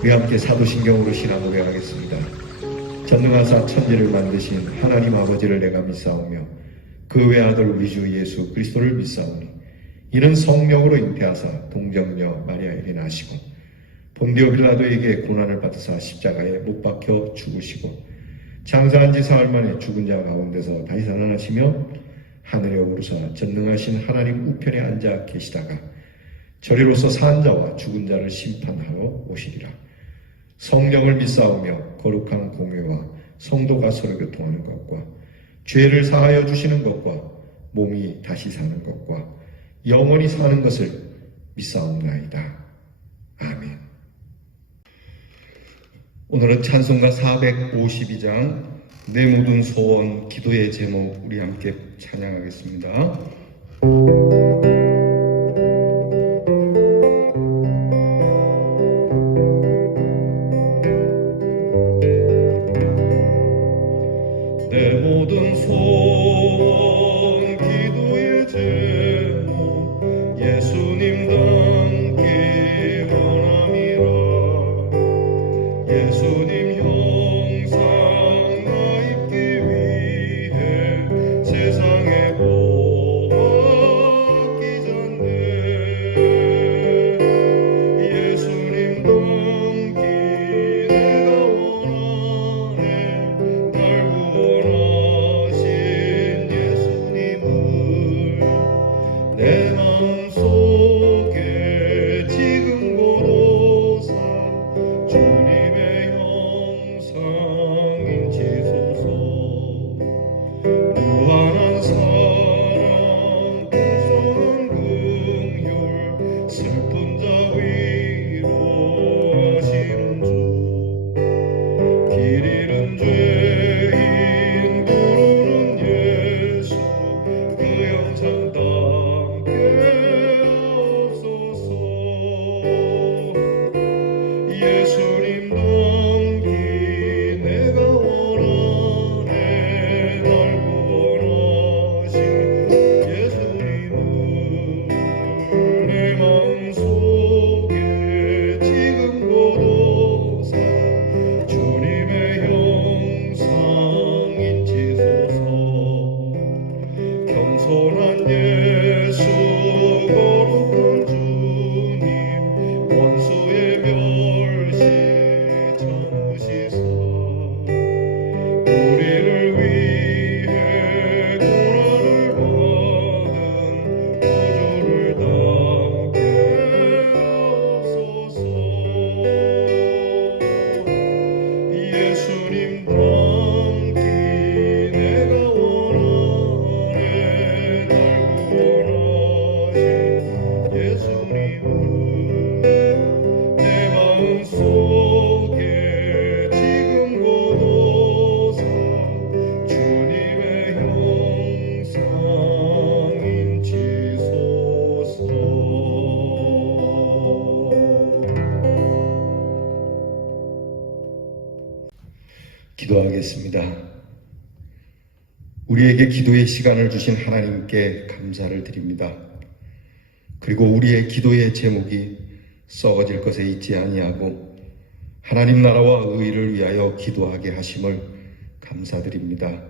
우리 함께 사도신경으로 신앙 고백하겠습니다. 전능하사 천지를 만드신 하나님 아버지를 내가 믿사오며 그 외아들 우리 주 예수 그리스도를 믿사오니 이는 성령으로 잉태하사 동정녀 마리아에게 나시고 본디오 빌라도에게 고난을 받으사 십자가에 못 박혀 죽으시고 장사한 지 사흘 만에 죽은 자 가운데서 다시 살아나시며 하늘에 오르사 전능하신 하나님 우편에 앉아 계시다가 저리로서 산 자와 죽은 자를 심판하러 오시리라. 성령을 믿사오며 거룩한 공회와 성도가 서로 교통하는 것과 죄를 사하여 주시는 것과 몸이 다시 사는 것과 영원히 사는 것을 믿사옵나이다. 아멘. 오늘은 찬송가 452장 내 모든 소원 기도의 제목 우리 함께 찬양하겠습니다. 내 모든 소원 기도의 제목 예수님 닮기 원함이라. 예수님 형상 나 입기 위해 세상에 고맙기 전에 예수님 닮기 내가 원하네. 날 구원하신 예수님을 내 마음속에 지금 고로사 주님의 형상 인치소서. 무한한 사랑 풍성한 긍휼 슬픈 자 위로하시는 주. 길 잃은 죄인 부르는 예수 그 형상 담게 하옵소서. 예수님 닮기 내가 원하네. 날 구원하신 예수님을 내 마음속에 지금 고도사 주님의 형상 인치소서. 겸손한 예수 거룩한 주님 원수의 멸시 참으시사 우리를 위해 고난을 받은 구주를 담게 하옵소서. 예수님 닮기 내가 원하네. 날 구원하신 예수님을 내 마음속에 지금 고도사 주님의 형상 인치소서. 기도하겠습니다. 우리에게 기도의 시간을 주신 하나님께 감사를 드립니다. 그리고 우리의 기도의 제목이 썩어질 것에 있지 아니하고 하나님 나라와 의를 위하여 기도하게 하심을 감사드립니다.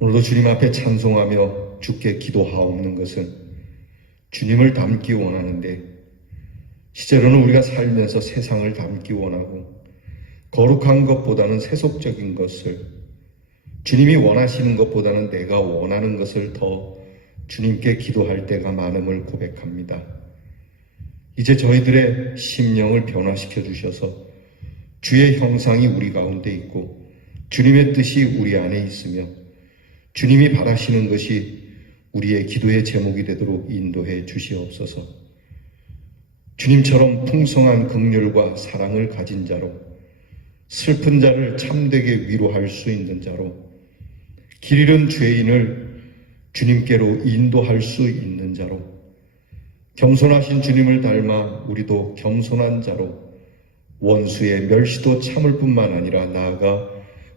오늘도 주님 앞에 찬송하며 주께 기도하옵는 것은 주님을 닮기 원하는데 시제로는 우리가 살면서 세상을 닮기 원하고 거룩한 것보다는 세속적인 것을, 주님이 원하시는 것보다는 내가 원하는 것을 더 주님께 기도할 때가 많음을 고백합니다. 이제 저희들의 심령을 변화시켜 주셔서 주의 형상이 우리 가운데 있고 주님의 뜻이 우리 안에 있으며 주님이 바라시는 것이 우리의 기도의 제목이 되도록 인도해 주시옵소서. 주님처럼 풍성한 긍휼과 사랑을 가진 자로, 슬픈 자를 참되게 위로할 수 있는 자로, 길 잃은 죄인을 주님께로 인도할 수 있는 자로, 겸손하신 주님을 닮아 우리도 겸손한 자로 원수의 멸시도 참을 뿐만 아니라 나아가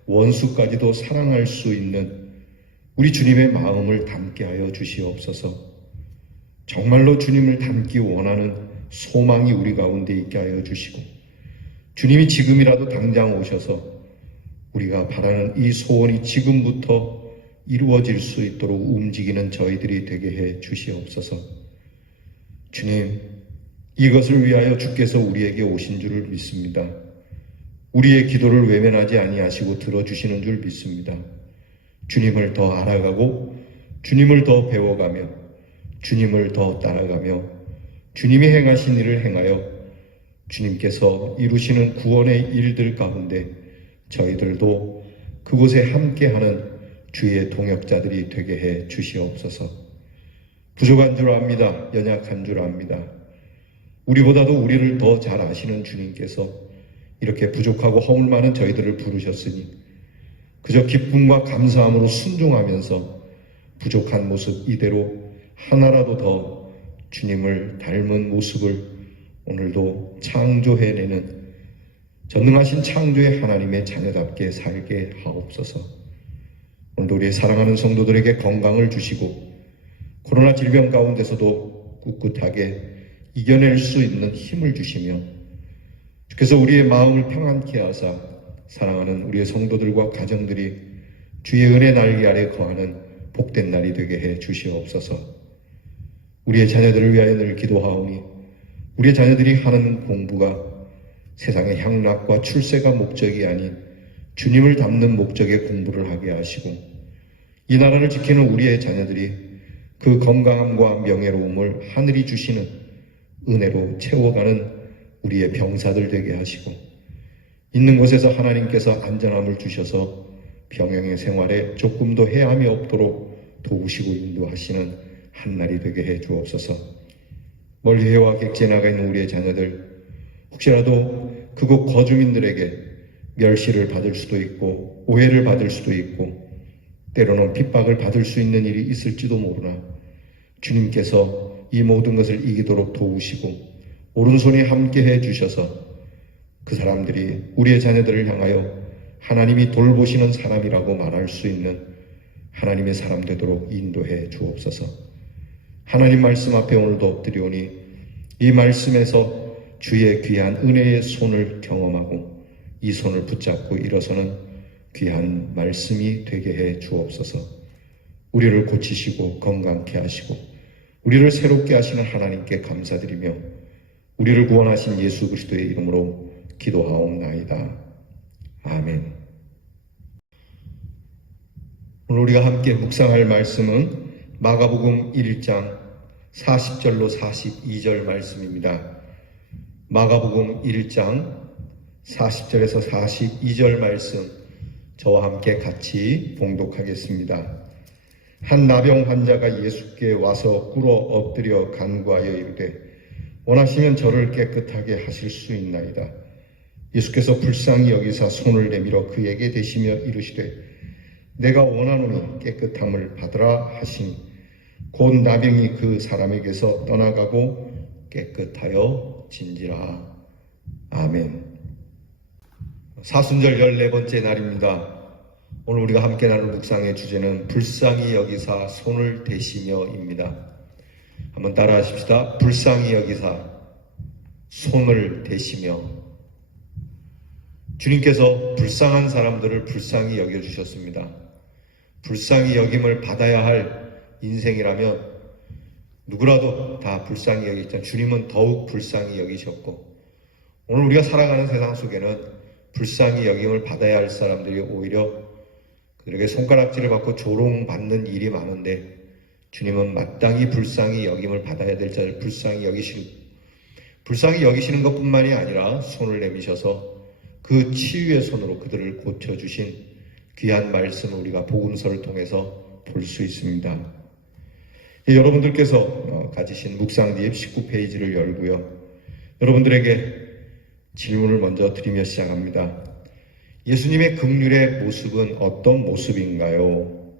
원수까지도 사랑할 수 있는 우리 주님의 마음을 담게 하여 주시옵소서. 정말로 주님을 닮기 원하는 소망이 우리 가운데 있게 하여 주시고 주님이 지금이라도 당장 오셔서 우리가 바라는 이 소원이 지금부터 이루어질 수 있도록 움직이는 저희들이 되게 해 주시옵소서. 주님, 이것을 위하여 주께서 우리에게 오신 줄을 믿습니다. 우리의 기도를 외면하지 아니하시고 들어주시는 줄 믿습니다. 주님을 더 알아가고 주님을 더 배워가며 주님을 더 따라가며 주님이 행하신 일을 행하여 주님께서 이루시는 구원의 일들 가운데 저희들도 그곳에 함께하는 주의 동역자들이 되게 해 주시옵소서. 부족한 줄 압니다. 연약한 줄 압니다. 우리보다도 우리를 더 잘 아시는 주님께서 이렇게 부족하고 허물 많은 저희들을 부르셨으니 그저 기쁨과 감사함으로 순종하면서 부족한 모습 이대로 하나라도 더 주님을 닮은 모습을 오늘도 창조해내는 전능하신 창조의 하나님의 자녀답게 살게 하옵소서. 오늘도 우리의 사랑하는 성도들에게 건강을 주시고 코로나 질병 가운데서도 꿋꿋하게 이겨낼 수 있는 힘을 주시며 주께서 우리의 마음을 평안케 하사 사랑하는 우리의 성도들과 가정들이 주의 은혜 날개 아래 거하는 복된 날이 되게 해 주시옵소서. 우리의 자녀들을 위하여 늘 기도하오니 우리의 자녀들이 하는 공부가 세상의 향락과 출세가 목적이 아닌 주님을 닮는 목적의 공부를 하게 하시고 이 나라를 지키는 우리의 자녀들이 그 건강함과 명예로움을 하늘이 주시는 은혜로 채워가는 우리의 병사들 되게 하시고 있는 곳에서 하나님께서 안전함을 주셔서 병영의 생활에 조금도 해함이 없도록 도우시고 인도하시는 한날이 되게 해 주옵소서. 멀리 해와 객지에 나가 있는 우리의 자녀들 혹시라도 그곳 거주민들에게 멸시를 받을 수도 있고 오해를 받을 수도 있고 때로는 핍박을 받을 수 있는 일이 있을지도 모르나 주님께서 이 모든 것을 이기도록 도우시고 오른손이 함께해 주셔서 그 사람들이 우리의 자녀들을 향하여 하나님이 돌보시는 사람이라고 말할 수 있는 하나님의 사람 되도록 인도해 주옵소서. 하나님 말씀 앞에 오늘도 엎드리오니 이 말씀에서 주의 귀한 은혜의 손을 경험하고 이 손을 붙잡고 일어서는 귀한 말씀이 되게 해 주옵소서. 우리를 고치시고 건강케 하시고 우리를 새롭게 하시는 하나님께 감사드리며 우리를 구원하신 예수 그리스도의 이름으로 기도하옵나이다. 아멘. 오늘 우리가 함께 묵상할 말씀은 마가복음 1장 40절로 42절 말씀입니다. 마가복음 1장 40절에서 42절 말씀 저와 함께 같이 봉독하겠습니다. 한 나병 환자가 예수께 와서 꿇어 엎드려 간구하여 이르되 원하시면 저를 깨끗하게 하실 수 있나이다. 예수께서 불쌍히 여기사 손을 내밀어 그에게 대시며 이르시되 내가 원하노니 깨끗함을 받으라 하시니 곧 나병이 그 사람에게서 떠나가고 깨끗하여 진지라. 아멘. 사순절 14번째 날입니다. 오늘 우리가 함께 나눌 묵상의 주제는 불쌍히 여기사 손을 대시며입니다. 한번 따라 하십시다. 불쌍히 여기사 손을 대시며. 주님께서 불쌍한 사람들을 불쌍히 여겨주셨습니다. 불쌍히 여김을 받아야 할 인생이라면 누구라도 다 불쌍히 여기잖아요. 주님은 더욱 불쌍히 여기셨고 오늘 우리가 살아가는 세상 속에는 불쌍히 여김을 받아야 할 사람들이 오히려 그들에게 손가락질을 받고 조롱받는 일이 많은데 주님은 마땅히 불쌍히 여김을 받아야 될 자를 불쌍히 여기시는 것뿐만이 아니라 손을 내미셔서 그 치유의 손으로 그들을 고쳐주신 귀한 말씀을 우리가 복음서를 통해서 볼 수 있습니다. 여러분들께서 가지신 묵상집 19페이지를 열고요. 여러분들에게 질문을 먼저 드리며 시작합니다. 예수님의 긍휼의 모습은 어떤 모습인가요?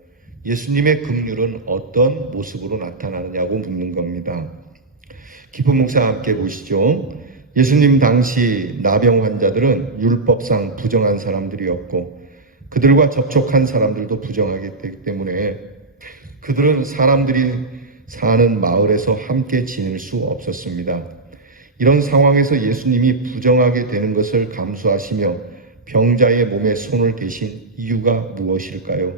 예수님의 긍휼은 어떤 모습으로 나타나느냐고 묻는 겁니다. 깊은 묵상 함께 보시죠. 예수님 당시 나병 환자들은 율법상 부정한 사람들이었고 그들과 접촉한 사람들도 부정하기 때문에 그들은 사람들이 사는 마을에서 함께 지낼 수 없었습니다. 이런 상황에서 예수님이 부정하게 되는 것을 감수하시며 병자의 몸에 손을 대신 이유가 무엇일까요?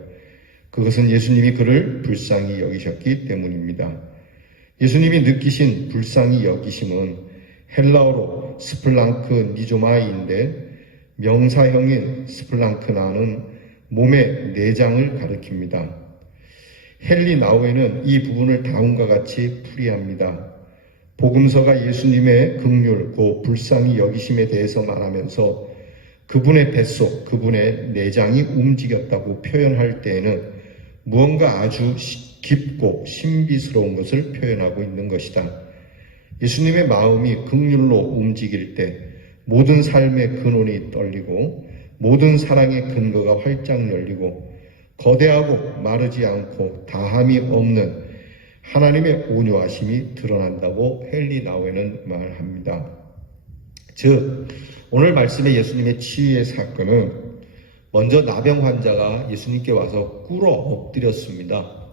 그것은 예수님이 그를 불쌍히 여기셨기 때문입니다. 예수님이 느끼신 불쌍히 여기심은 헬라어로 스플랑크 니조마이인데 명사형인 스플랑크나는 몸의 내장을 가리킵니다. 헨리 나우에는 이 부분을 다음과 같이 풀이합니다. 복음서가 예수님의 긍휼, 고 불쌍히 여기심에 대해서 말하면서 그분의 뱃속, 그분의 내장이 움직였다고 표현할 때에는 무언가 아주 깊고 신비스러운 것을 표현하고 있는 것이다. 예수님의 마음이 긍휼로 움직일 때 모든 삶의 근원이 떨리고 모든 사랑의 근거가 활짝 열리고 거대하고 마르지 않고 다함이 없는 하나님의 온유하심이 드러난다고 헨리 나우에는 말합니다. 즉 오늘 말씀의 예수님의 치유의 사건은 먼저 나병 환자가 예수님께 와서 꿇어 엎드렸습니다.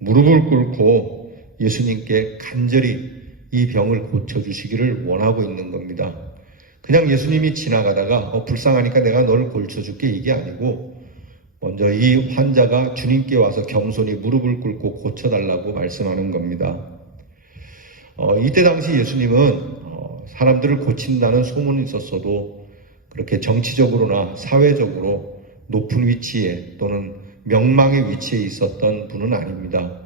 무릎을 꿇고 예수님께 간절히 이 병을 고쳐주시기를 원하고 있는 겁니다. 그냥 예수님이 지나가다가 불쌍하니까 내가 너를 고쳐줄게 이게 아니고 먼저 이 환자가 주님께 와서 겸손히 무릎을 꿇고 고쳐달라고 말씀하는 겁니다. 이때 당시 예수님은 사람들을 고친다는 소문이 있었어도 그렇게 정치적으로나 사회적으로 높은 위치에 또는 명망의 위치에 있었던 분은 아닙니다.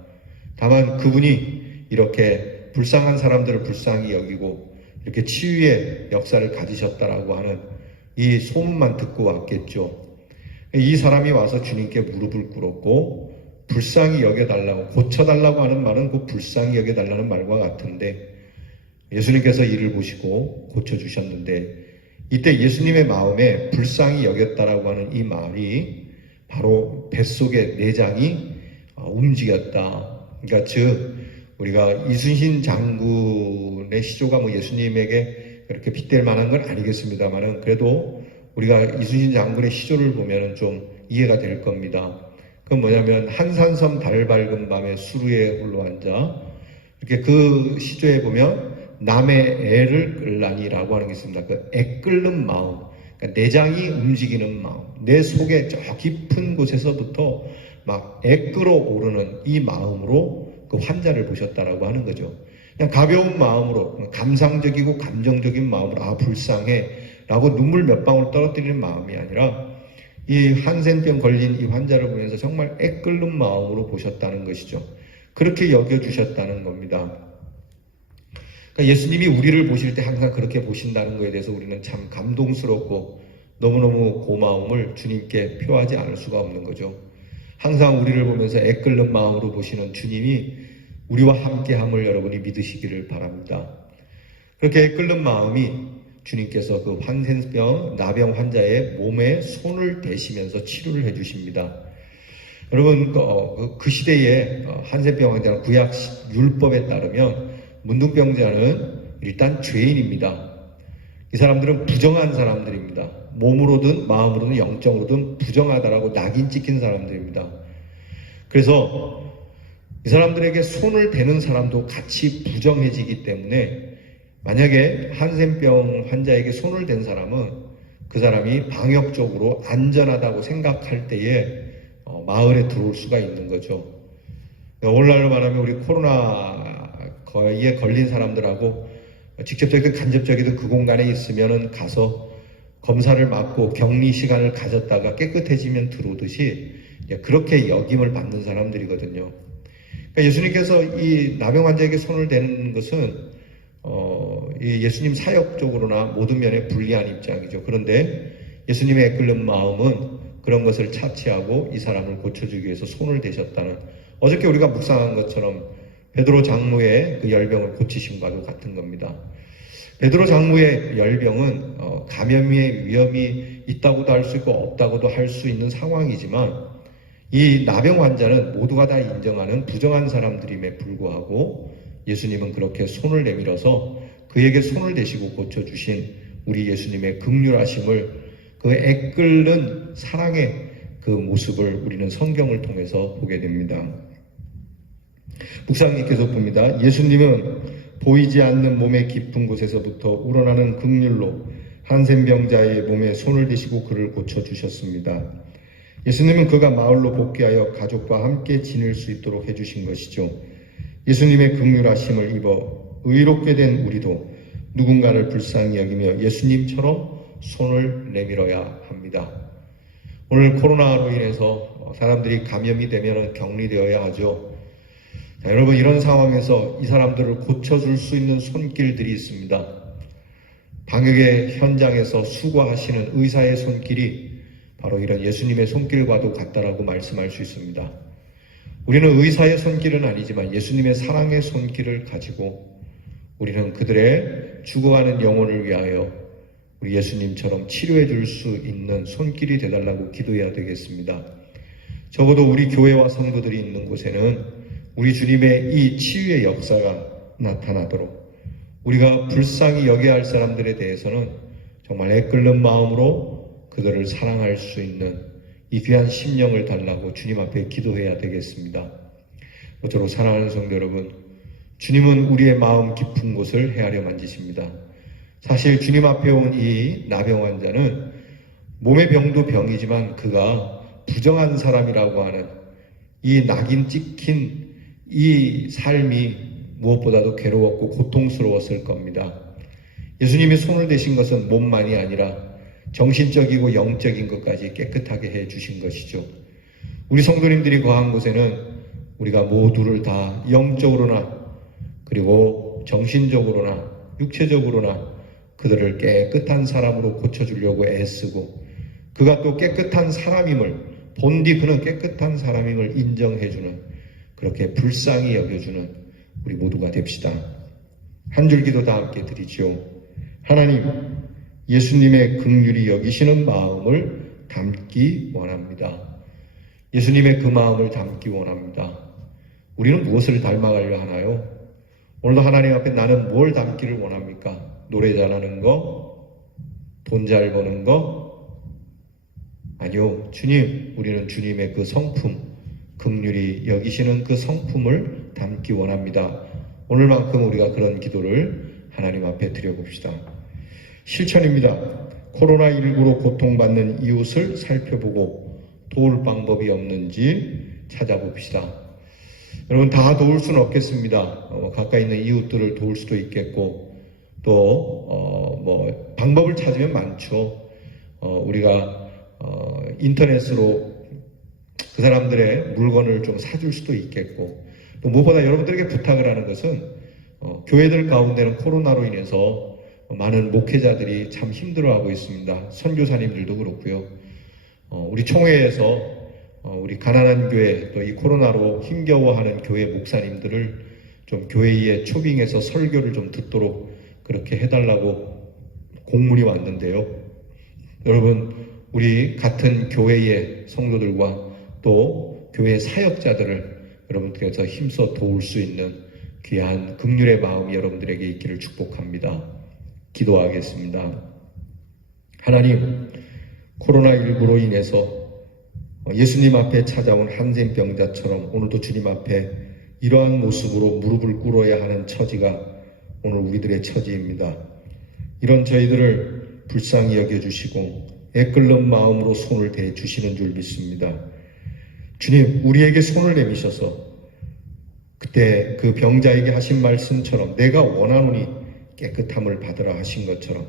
다만 그분이 이렇게 불쌍한 사람들을 불쌍히 여기고 이렇게 치유의 역사를 가지셨다라고 하는 이 소문만 듣고 왔겠죠. 이 사람이 와서 주님께 무릎을 꿇었고 불쌍히 여겨달라고, 고쳐달라고 하는 말은 그 불쌍히 여겨달라는 말과 같은데 예수님께서 이를 보시고 고쳐주셨는데 이때 예수님의 마음에 불쌍히 여겼다라고 하는 이 말이 바로 뱃속의 내장이 움직였다. 그러니까 즉 우리가 이순신 장군의 시조가 뭐 예수님에게 그렇게 빗댈 만한 건 아니겠습니다만은 그래도 우리가 이순신 장군의 시조를 보면은 좀 이해가 될 겁니다. 그건 뭐냐면 한산섬 달 밝은 밤에 수루에 홀로 앉아 이렇게 그 시조에 보면 남의 애를 끌라니라고 하는 게 있습니다. 그 애 끓는 마음, 그러니까 내장이 움직이는 마음, 내 속에 저 깊은 곳에서부터 막 애 끓어오르는 이 마음으로 그 환자를 보셨다라고 하는 거죠. 그냥 가벼운 마음으로, 감상적이고 감정적인 마음으로 아 불쌍해 라고 눈물 몇 방울 떨어뜨리는 마음이 아니라 이 한센병 걸린 이 환자를 보면서 정말 애 끓는 마음으로 보셨다는 것이죠. 그렇게 여겨주셨다는 겁니다. 그러니까 예수님이 우리를 보실 때 항상 그렇게 보신다는 것에 대해서 우리는 참 감동스럽고 너무너무 고마움을 주님께 표하지 않을 수가 없는 거죠. 항상 우리를 보면서 애 끓는 마음으로 보시는 주님이 우리와 함께함을 여러분이 믿으시기를 바랍니다. 그렇게 애 끓는 마음이 주님께서 그 한센병 나병 환자의 몸에 손을 대시면서 치료를 해주십니다. 여러분 그 시대에 한센병 환자는 구약 율법에 따르면 문둥병자는 일단 죄인입니다. 이 사람들은 부정한 사람들입니다. 몸으로든 마음으로든 영적으로든 부정하다라고 낙인 찍힌 사람들입니다. 그래서 이 사람들에게 손을 대는 사람도 같이 부정해지기 때문에 만약에 한센병 환자에게 손을 댄 사람은 그 사람이 방역적으로 안전하다고 생각할 때에 마을에 들어올 수가 있는 거죠. 오늘날로 말하면 우리 코로나에 걸린 사람들하고 직접적이든 간접적이든 그 공간에 있으면은 가서 검사를 받고 격리 시간을 가졌다가 깨끗해지면 들어오듯이 그렇게 역임을 받는 사람들이거든요. 그러니까 예수님께서 이 나병 환자에게 손을 대는 것은 이 예수님 사역적으로나 모든 면에 불리한 입장이죠. 그런데 예수님의 애끓는 마음은 그런 것을 차치하고 이 사람을 고쳐주기 위해서 손을 대셨다는, 어저께 우리가 묵상한 것처럼 베드로 장로의 그 열병을 고치심과도 같은 겁니다. 베드로 장로의 열병은 감염의 위험이 있다고도 할 수 있고 없다고도 할 수 있는 상황이지만 이 나병 환자는 모두가 다 인정하는 부정한 사람들임에 불구하고 예수님은 그렇게 손을 내밀어서 그에게 손을 대시고 고쳐주신 우리 예수님의 긍휼하심을, 그 애끓는 사랑의 그 모습을 우리는 성경을 통해서 보게 됩니다. 묵상님께서 봅니다. 예수님은 보이지 않는 몸의 깊은 곳에서부터 우러나는 긍휼로 한센병자의 몸에 손을 대시고 그를 고쳐주셨습니다. 예수님은 그가 마을로 복귀하여 가족과 함께 지낼 수 있도록 해주신 것이죠. 예수님의 긍휼하심을 입어 의롭게 된 우리도 누군가를 불쌍히 여기며 예수님처럼 손을 내밀어야 합니다. 오늘 코로나로 인해서 사람들이 감염이 되면 격리되어야 하죠. 자, 여러분, 이런 상황에서 이 사람들을 고쳐줄 수 있는 손길들이 있습니다. 방역의 현장에서 수고하시는 의사의 손길이 바로 이런 예수님의 손길과도 같다라고 말씀할 수 있습니다. 우리는 의사의 손길은 아니지만 예수님의 사랑의 손길을 가지고 우리는 그들의 죽어가는 영혼을 위하여 우리 예수님처럼 치료해 줄 수 있는 손길이 되달라고 기도해야 되겠습니다. 적어도 우리 교회와 성도들이 있는 곳에는 우리 주님의 이 치유의 역사가 나타나도록 우리가 불쌍히 여겨야 할 사람들에 대해서는 정말 애끓는 마음으로 그들을 사랑할 수 있는 이 귀한 심령을 달라고 주님 앞에 기도해야 되겠습니다. 모쪼록 사랑하는 성도 여러분, 주님은 우리의 마음 깊은 곳을 헤아려 만지십니다. 사실 주님 앞에 온 이 나병 환자는 몸의 병도 병이지만 그가 부정한 사람이라고 하는 이 낙인 찍힌 이 삶이 무엇보다도 괴로웠고 고통스러웠을 겁니다. 예수님이 손을 대신 것은 몸만이 아니라 정신적이고 영적인 것까지 깨끗하게 해 주신 것이죠. 우리 성도님들이 거한 곳에는 우리가 모두를 다 영적으로나 그리고 정신적으로나 육체적으로나 그들을 깨끗한 사람으로 고쳐주려고 애쓰고 그가 또 깨끗한 사람임을 본디 그는 깨끗한 사람임을 인정해주는 그렇게 불쌍히 여겨주는 우리 모두가 됩시다. 한 줄 기도 다 함께 드리죠. 하나님, 예수님의 긍휼히 여기시는 마음을 담기 원합니다. 예수님의 그 마음을 담기 원합니다. 우리는 무엇을 닮아가려 하나요? 오늘도 하나님 앞에 나는 뭘 담기를 원합니까? 노래 잘하는 거? 돈 잘 버는 거? 아니요. 주님, 우리는 주님의 그 성품, 긍휼히 여기시는 그 성품을 담기 원합니다. 오늘만큼 우리가 그런 기도를 하나님 앞에 드려봅시다. 실천입니다. 코로나19로 고통받는 이웃을 살펴보고 도울 방법이 없는지 찾아봅시다. 여러분, 다 도울 수는 없겠습니다. 가까이 있는 이웃들을 도울 수도 있겠고 또 방법을 찾으면 많죠. 우리가 인터넷으로 그 사람들의 물건을 좀 사줄 수도 있겠고 또 무엇보다 여러분들에게 부탁을 하는 것은 교회들 가운데는 코로나로 인해서 많은 목회자들이 참 힘들어하고 있습니다. 선교사님들도 그렇고요. 우리 총회에서 우리 가난한 교회 또 이 코로나로 힘겨워하는 교회 목사님들을 좀 교회에 초빙해서 설교를 좀 듣도록 그렇게 해달라고 공문이 왔는데요. 여러분, 우리 같은 교회의 성도들과 또 교회 사역자들을 여러분께서 힘써 도울 수 있는 귀한 긍휼의 마음이 여러분들에게 있기를 축복합니다. 기도하겠습니다. 하나님, 코로나19로 인해서 예수님 앞에 찾아온 한센병자처럼 오늘도 주님 앞에 이러한 모습으로 무릎을 꿇어야 하는 처지가 오늘 우리들의 처지입니다. 이런 저희들을 불쌍히 여겨주시고 애끓는 마음으로 손을 대주시는 줄 믿습니다. 주님, 우리에게 손을 내미셔서 그때 그 병자에게 하신 말씀처럼 내가 원하노니 깨끗함을 받으라 하신 것처럼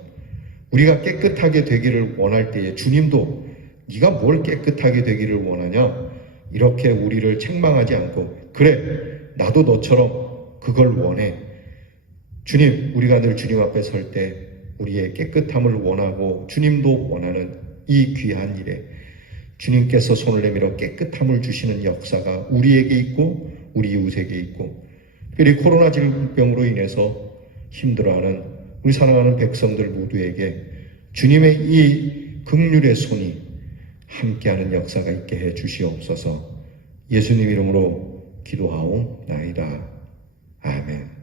우리가 깨끗하게 되기를 원할 때에 주님도 네가 뭘 깨끗하게 되기를 원하냐? 이렇게 우리를 책망하지 않고 그래, 나도 너처럼 그걸 원해. 주님, 우리가 늘 주님 앞에 설 때 우리의 깨끗함을 원하고 주님도 원하는 이 귀한 일에 주님께서 손을 내밀어 깨끗함을 주시는 역사가 우리에게 있고 우리 이웃에게 있고 특별히 코로나 질병으로 인해서 힘들어하는 우리 사랑하는 백성들 모두에게 주님의 이 긍휼의 손이 함께하는 역사가 있게 해 주시옵소서. 예수님 이름으로 기도하옵나이다. 아멘.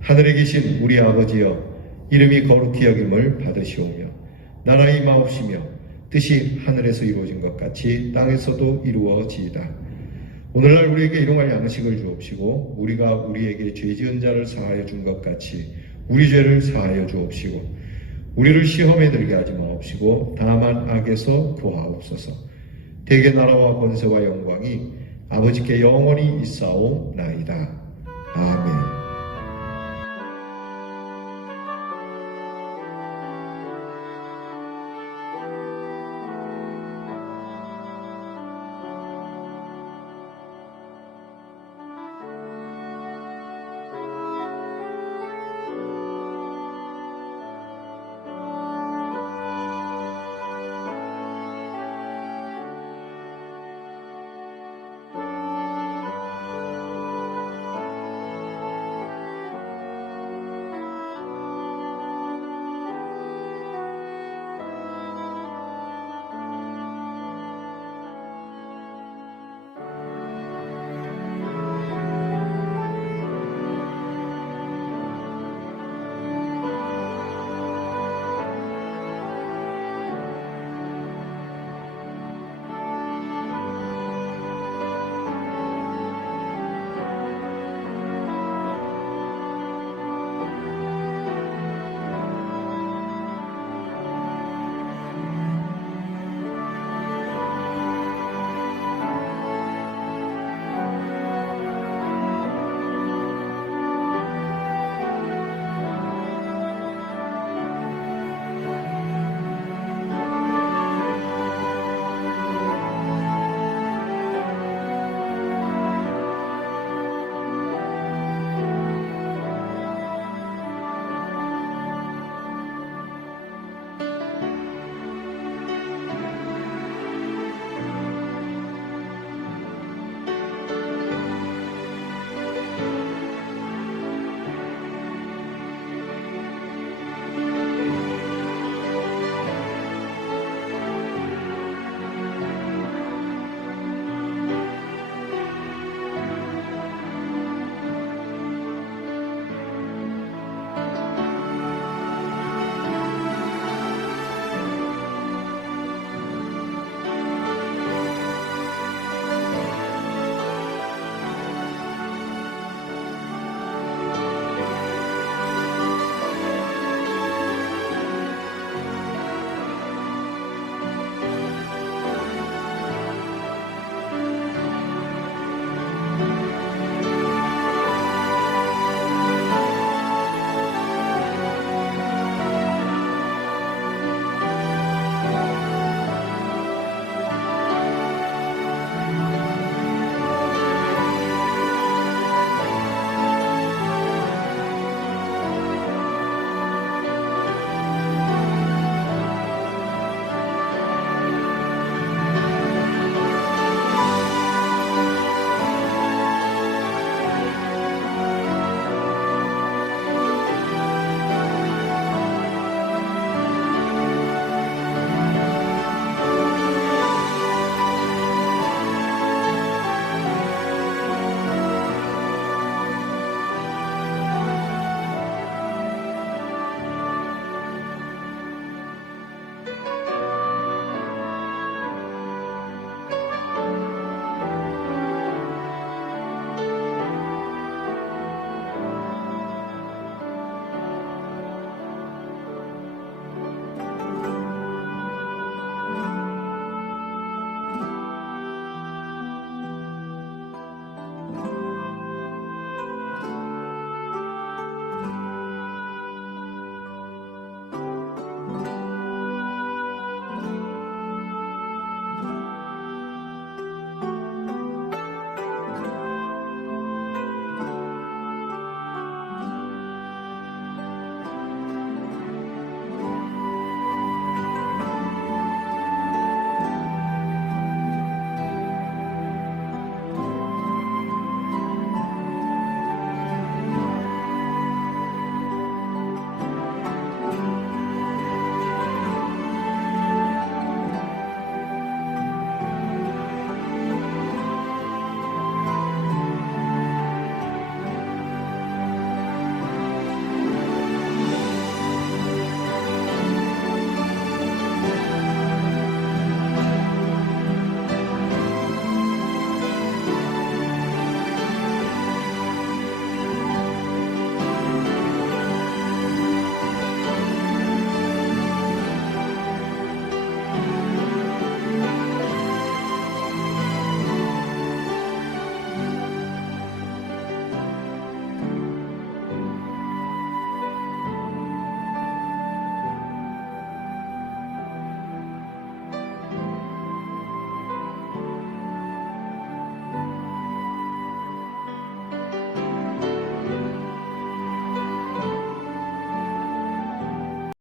하늘에 계신 우리 아버지여, 이름이 거룩히 여김을 받으시오며 나라의 임하옵시며 뜻이 하늘에서 이루어진 것 같이 땅에서도 이루어지이다. 오늘날 우리에게 일용할 양식을 주옵시고 우리가 우리에게 죄 지은 자를 사하여 준 것 같이 우리 죄를 사하여 주옵시고 우리를 시험에 들게 하지 마옵시고 다만 악에서 구하옵소서. 대개 나라와 권세와 영광이 아버지께 영원히 있사오나이다. 아멘.